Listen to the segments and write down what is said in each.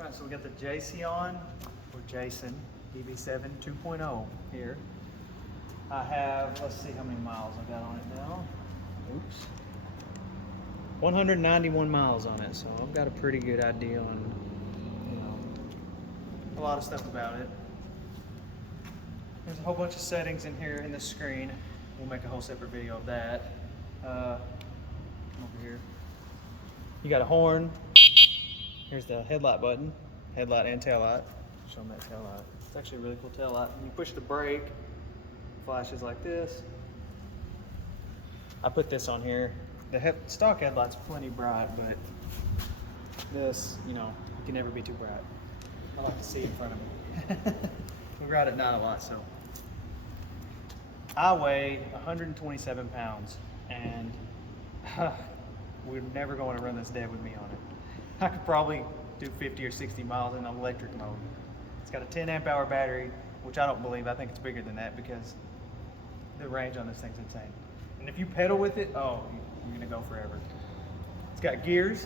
All right, so we got the Jasion or Jason EB7 2.0 here. I have, let's see how many miles I got on it now. Oops. 191 miles on it, so I've got a pretty good idea on, a lot of stuff about it. There's a whole bunch of settings in here in the screen. We'll make a whole separate video of that. Over here. You got a horn. Here's the headlight button. Headlight and tail light. Show them that tail light. It's actually a really cool tail light. You push the brake, flashes like this. I put this on here. The stock headlight's plenty bright, but this, it can never be too bright. I like to see in front of me. We ride at night a lot, so. I weigh 127 pounds, and we're never going to run this dead with me on it. I could probably do 50 or 60 miles in electric mode. It's got a 10 amp hour battery, which I don't believe. I think it's bigger than that because the range on this thing's insane. And if you pedal with it, oh, you're gonna go forever. It's got gears,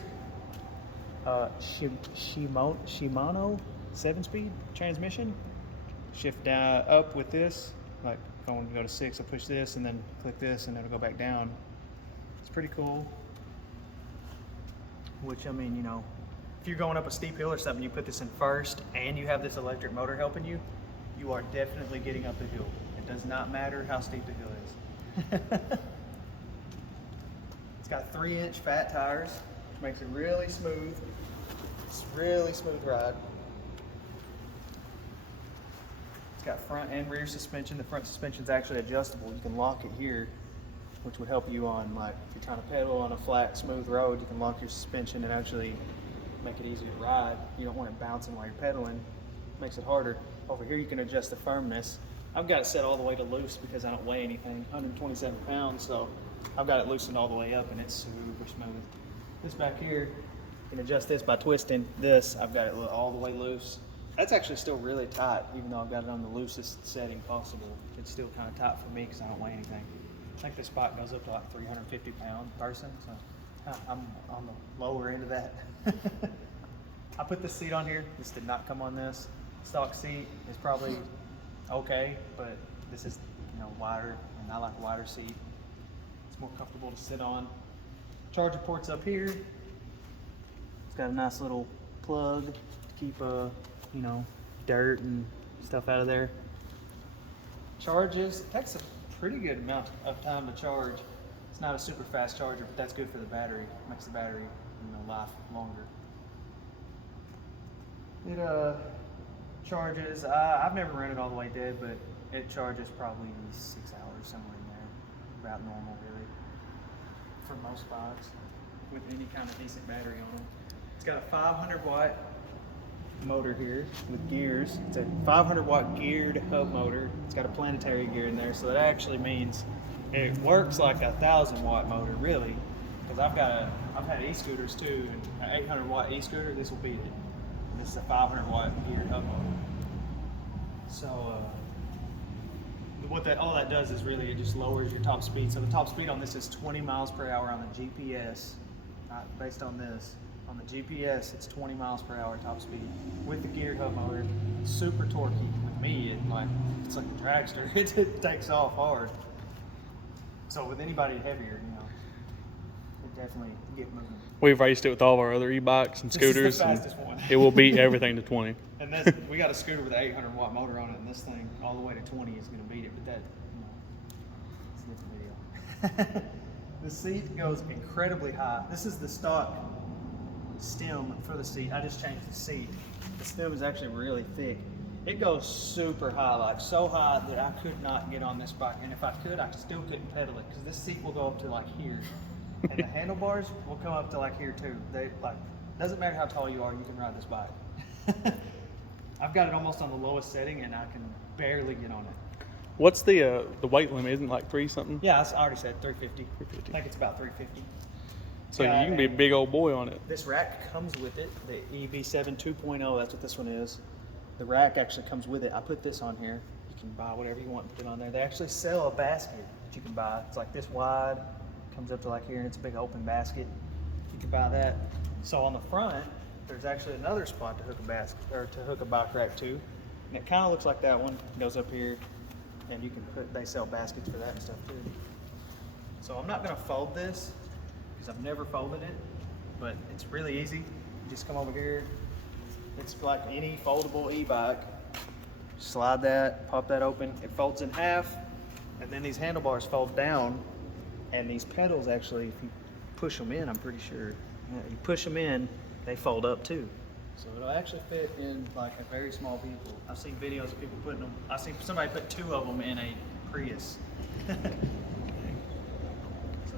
Shimano 7-speed transmission. Shift down up with this. Like if I want to go to 6, I push this and then click this and it'll go back down. It's pretty cool. Which, if you're going up a steep hill or something, you put this in first and you have this electric motor helping you, you are definitely getting up the hill. It does not matter how steep the hill is. It's got 3-inch fat tires, which makes it really smooth. It's a really smooth ride. It's got front and rear suspension. The front suspension is actually adjustable. You can lock it here, which would help you on, like, if you're trying to pedal on a flat, smooth road, you can lock your suspension and actually make it easier to ride. You don't want it bouncing while you're pedaling. It makes it harder. Over here you can adjust the firmness. I've got it set all the way to loose because I don't weigh anything, 127 pounds, so I've got it loosened all the way up and it's super smooth. This back here, you can adjust this by twisting this. I've got it all the way loose. That's actually still really tight, even though I've got it on the loosest setting possible. It's still kind of tight for me because I don't weigh anything. I think this bike goes up to like 350 pound person, so I'm on the lower end of that. I put this seat on here. This did not come on this. Stock seat is probably okay, but this is wider, and I like a wider seat. It's more comfortable to sit on. Charger port's up here. It's got a nice little plug to keep dirt and stuff out of there. Charges. It takes a pretty good amount of time to charge. It's not a super fast charger, but that's good for the battery. It makes the battery life longer. It charges. I've never ran it all the way dead, but it charges probably 6 hours, somewhere in there. About normal, really, for most bikes with any kind of decent battery on them. It's got a 500 watt motor here with gears. It's a 500 watt geared hub motor. It's got a planetary gear in there, so that actually means it works like a 1,000 watt motor, really. Because I've had e-scooters too, and an 800 watt e-scooter, this will beat it. This is a 500 watt geared hub motor. So all that does is really it just lowers your top speed. So the top speed on this is 20 miles per hour on the GPS, based on this. On the GPS, it's 20 miles per hour top speed with the geared hub motor. It's super torquey. With me, it's like a dragster. It takes off hard. So with anybody heavier, it definitely get moving. We've raced it with all of our other e-bikes and scooters. This is the fastest one. It will beat everything to 20. And we got a scooter with an 800 watt motor on it, and this thing all the way to 20 is going to beat it. But it's a different video. The seat goes incredibly high. This is the stock stem for the seat. I just changed the seat. The stem is actually really thick. It goes super high, like so high that I could not get on this bike. And if I could, I still couldn't pedal it because this seat will go up to like here. And the handlebars will come up to like here too. Doesn't matter how tall you are, you can ride this bike. I've got it almost on the lowest setting and I can barely get on it. What's the weight limit? Isn't it like 3 something? Yeah, I already said 350. I think it's about 350. So you can be a big old boy on it. This rack comes with it, the EB7 2.0, that's what this one is. The rack actually comes with it. I put this on here. You can buy whatever you want and put it on there. They actually sell a basket that you can buy. It's like this wide, comes up to like here, and it's a big open basket. You can buy that. So on the front, there's actually another spot to hook a basket or to hook a bike rack to, and it kind of looks like that one. It goes up here, and you can put. They sell baskets for that and stuff too. So I'm not gonna fold this because I've never folded it, but it's really easy. You just come over here. It's like any foldable e-bike. Slide that, pop that open. It folds in half, and then these handlebars fold down, and these pedals actually, if you push them in, I'm pretty sure, you push them in, they fold up too. So it'll actually fit in like a very small vehicle. I've seen videos of people putting them, I've seen somebody put 2 of them in a Prius. So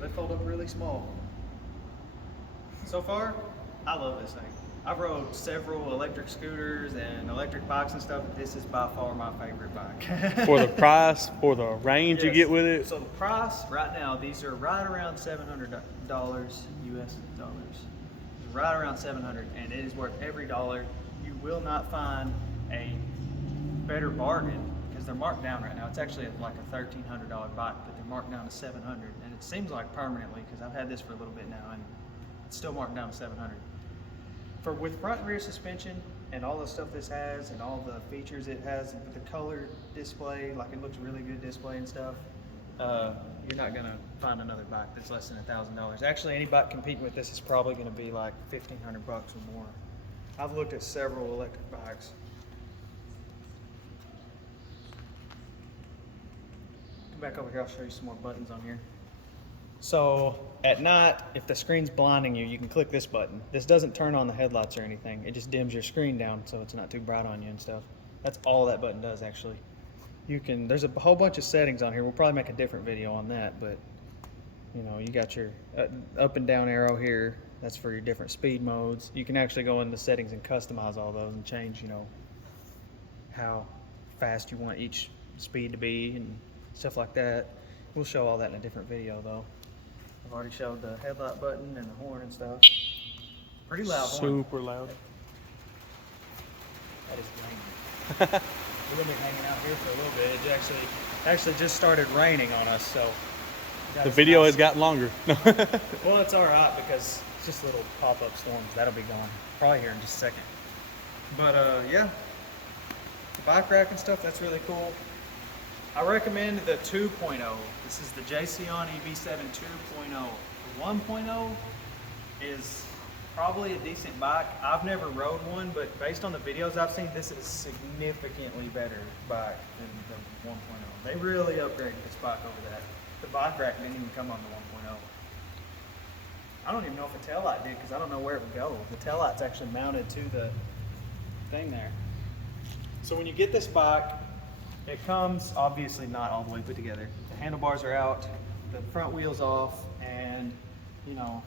they fold up really small. So far, I love this thing. I've rode several electric scooters and electric bikes and stuff. This is by far my favorite bike. For the price, for the range you Yes. get with it. So the price right now, these are right around $700 US dollars. Right around 700, and it is worth every dollar. You will not find a better bargain because they're marked down right now. It's actually like a $1,300 bike, but they're marked down to 700, and it seems like permanently because I've had this for a little bit now, and it's still marked down to 700. With front and rear suspension and all the stuff this has and all the features it has with the color display, like it looks really good display and stuff, you're not gonna find another bike that's less than $1,000. Actually, any bike competing with this is probably gonna be like $1,500 or more. I've looked at several electric bikes. Come back over here, I'll show you some more buttons on here. So at night, if the screen's blinding you, you can click this button. This doesn't turn on the headlights or anything. It just dims your screen down so it's not too bright on you and stuff. That's all that button does actually. There's a whole bunch of settings on here. We'll probably make a different video on that, but you know, you got your up and down arrow here. That's for your different speed modes. You can actually go into settings and customize all those and change, you know, how fast you want each speed to be and stuff like that. We'll show all that in a different video though. I've already showed the headlight button and the horn and stuff. Pretty loud horn. Super loud. That is raining. We're gonna be hanging out here for a little bit. It actually just started raining on us, so The video has gotten longer. well, it's all right because it's just little pop-up storms. That'll be gone probably here in just a second. But yeah, the bike rack and stuff, that's really cool. I recommend the 2.0. This is the Jasion EB7 2.0. The 1.0 is probably a decent bike. I've never rode one, but based on the videos I've seen, this is a significantly better bike than the 1.0. They really upgraded this bike over that. The bike rack didn't even come on the 1.0. I don't even know if the taillight did because I don't know where it would go. The taillight's actually mounted to the thing there. So when you get this bike, it comes obviously not all the way put together. The handlebars are out, the front wheel's off, and you know,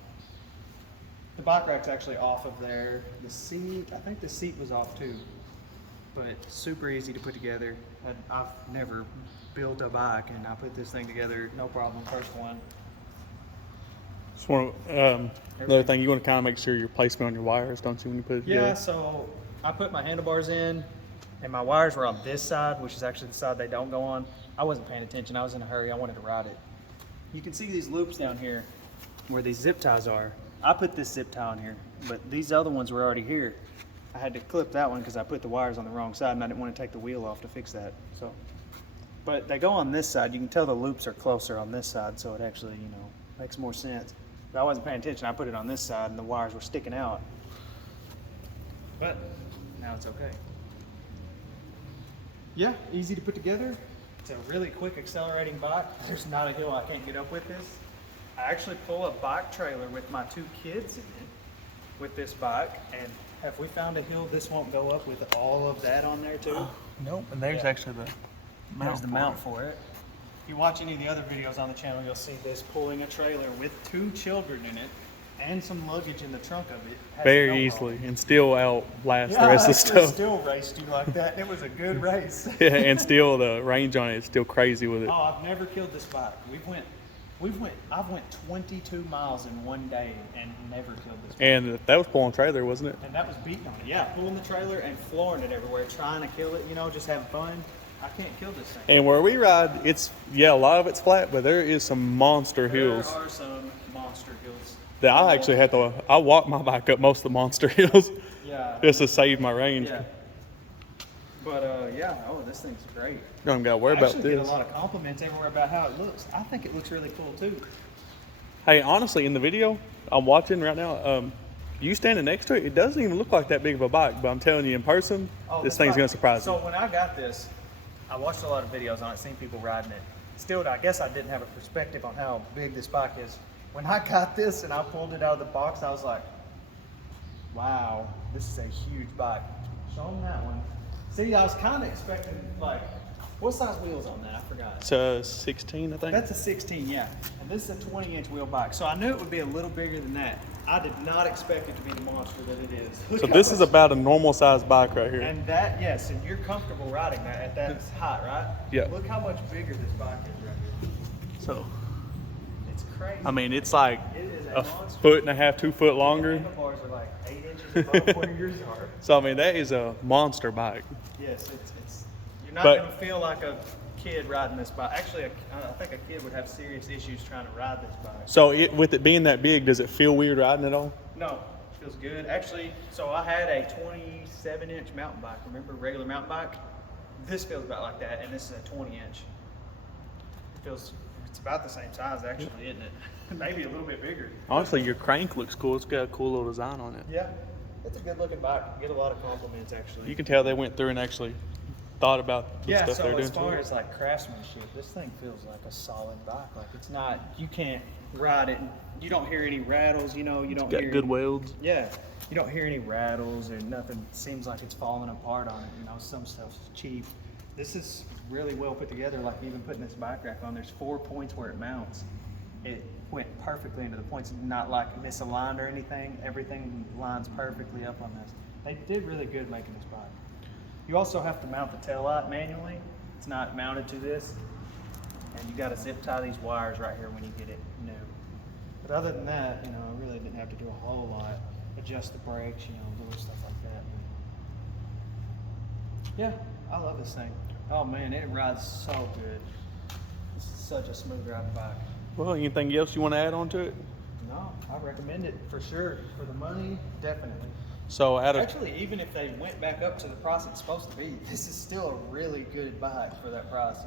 the bike rack's actually off of there. The seat, I think the seat was off too, but super easy to put together. I've never built a bike and I put this thing together, no problem, first one. Just want another thing, you want to kind of make sure your placement on your wires, don't you, when you put it together? Yeah, so I put my handlebars in and my wires were on this side, which is actually the side they don't go on. I wasn't paying attention, I was in a hurry, I wanted to ride it. You can see these loops down here where these zip ties are. I put this zip tie on here, but these other ones were already here. I had to clip that one because I put the wires on the wrong side and I didn't want to take the wheel off to fix that. So, but they go on this side. You can tell the loops are closer on this side, so it actually, you know, makes more sense. But I wasn't paying attention. I put it on this side and the wires were sticking out. But now it's okay. Yeah, easy to put together. It's a really quick accelerating bike. There's not a hill I can't get up with this. I actually pull a bike trailer with my 2 kids in it with this bike, and have we found a hill this won't go up with all of that on there too? Nope, and there's actually the mount. There's the mount for it. If you watch any of the other videos on the channel, you'll see this pulling a trailer with 2 children in it and some luggage in the trunk of it. Has Very no easily, problem. and still outlast Yeah, the rest of the actually stuff. still raced you like that. It was a good race. Yeah, and still the range on it is still crazy with it. Oh, I've never killed this bike. I've went 22 miles in one day and never killed this bike. And that was pulling trailer, wasn't it? And that was beating on it. Yeah, pulling the trailer and flooring it everywhere, trying to kill it, you know, just having fun. I can't kill this thing. And where we ride, it's, yeah, a lot of it's flat, but there is some monster hills. There are some monster hills. That I actually had to, I walked my bike up most of the monster hills. Yeah. just to save my range. Yeah. But yeah, oh, this thing's great. Don't even gotta worry I about actually get this. a lot of compliments everywhere about how it looks. I think it looks really cool too. Hey, honestly, in the video I'm watching right now, you standing next to it, it doesn't even look like that big of a bike. But I'm telling you, in person, Oh, this thing's gonna surprise So you. when I got this, I watched a lot of videos on it, seen people riding it. Still, I guess I didn't have a perspective on how big this bike is. When I got this and I pulled it out of the box, I was like, wow, this is a huge bike. Show them that one. See, I was kind of expecting, like, what size wheels on that? I forgot. It's a 16, I think. That's a 16, yeah. And this is a 20-inch wheel bike. So I knew it would be a little bigger than that. I did not expect it to be the monster that it is. So Look this how is much- about a normal sized bike right here. And that, yes, and you're comfortable riding that at that height, right? Yeah. Look how much bigger this bike is right here. So, It's crazy. I mean, it's like It is a monster. 1.5 2 foot The longer. handlebars are like 8 inches above where yours are. So, I mean, that is a monster bike. Yes, it's you're not But- going to feel like a kid riding this bike. Actually, I think a kid would have serious issues trying to ride this bike. So, with it being that big, does it feel weird riding at all? No, it feels good. Actually, so I had a 27-inch mountain bike. Remember, regular mountain bike? This feels about like that, and this is a 20-inch. It's about the same size, actually, isn't it? Maybe a little bit bigger. Honestly, your crank looks cool. It's got a cool little design on it. Yeah, it's a good-looking bike. You get a lot of compliments, actually. You can tell they went through and actually thought about the Yeah, stuff so they're doing as to far it. as like craftsmanship, this thing feels like a solid bike. Like it's not, you can't ride it. You don't hear any rattles, you know. You don't Got hear good welds. Yeah, you don't hear any rattles or nothing. Seems like it's falling apart on it. You know, some stuff's cheap. This is really well put together. Like even putting this bike rack on, there's 4 points where it mounts. It went perfectly into the points, not like misaligned or anything. Everything lines perfectly up on this. They did really good making this bike. You also have to mount the tail light manually. It's not mounted to this. And you got to zip tie these wires right here when you get it new. But other than that, you know, I really didn't have to do a whole lot. Adjust the brakes, you know, little stuff like that. Yeah, I love this thing. Oh man, it rides so good. This is such a smooth riding bike. Well, anything else you want to add on to it? No, I recommend it for sure. For the money, definitely. So, out of Actually, even if they went back up to the price it's supposed to be, this is still a really good bike for that price.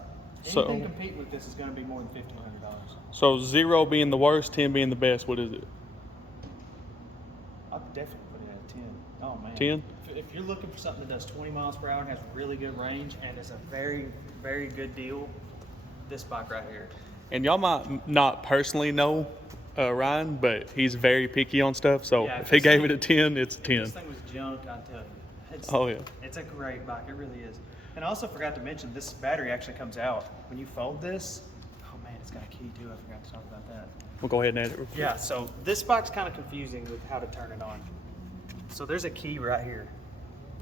So- Anything compete with this is going to be more than $1,500. so 0 being the worst, 10 being the best, what is it? I could definitely put it at a 10. Oh man. 10? If you're looking for something that does 20 miles per hour and has really good range and is a very, very good deal, this bike right here. And y'all might not personally know Ryan, but he's very picky on stuff. So Yeah, if he if gave this it a 10, it's a If 10. this thing was junk, I'd tell you. It's, Oh, yeah. It's a great bike. It really is. And I also forgot to mention, this battery actually comes out. When you fold this, oh man, it's got a key too. I forgot to talk about that. We'll go ahead and add it real quick. Yeah, so this bike's kind of confusing with how to turn it on. So there's a key right here.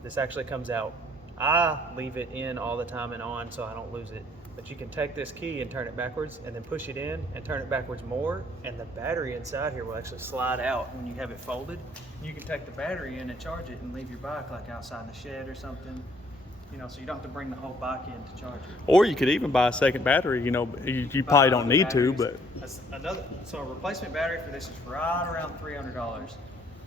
This actually comes out. I leave it in all the time and on so I don't lose it. But you can take this key and turn it backwards and then push it in and turn it backwards more, and the battery inside here will actually slide out when you have it folded. You can take the battery in and charge it and leave your bike like outside in the shed or something, you know, so you don't have to bring the whole bike in to charge it. Or you could even buy a second battery. You know, you probably don't need to, but So a replacement battery for this is right around $300.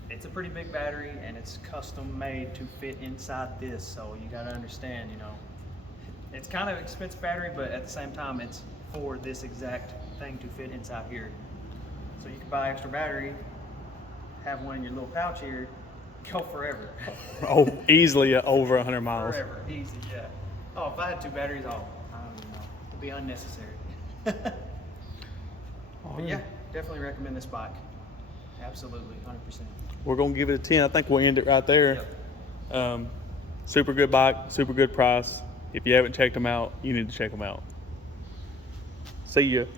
It's a pretty big battery and it's custom made to fit inside this, so you got to understand, you know, it's kind of expensive battery, but at the same time it's for this exact thing to fit inside here. So you can buy extra battery, have one in your little pouch here, go forever. oh, easily over 100 miles. Forever, easy, yeah. Oh, if I had 2 batteries, I don't even know. It'd be unnecessary. But yeah, definitely recommend this bike. Absolutely, 100%. We're going to give it a 10. I think we'll end it right there. Super good bike, super good price. If you haven't checked them out, you need to check them out. See ya.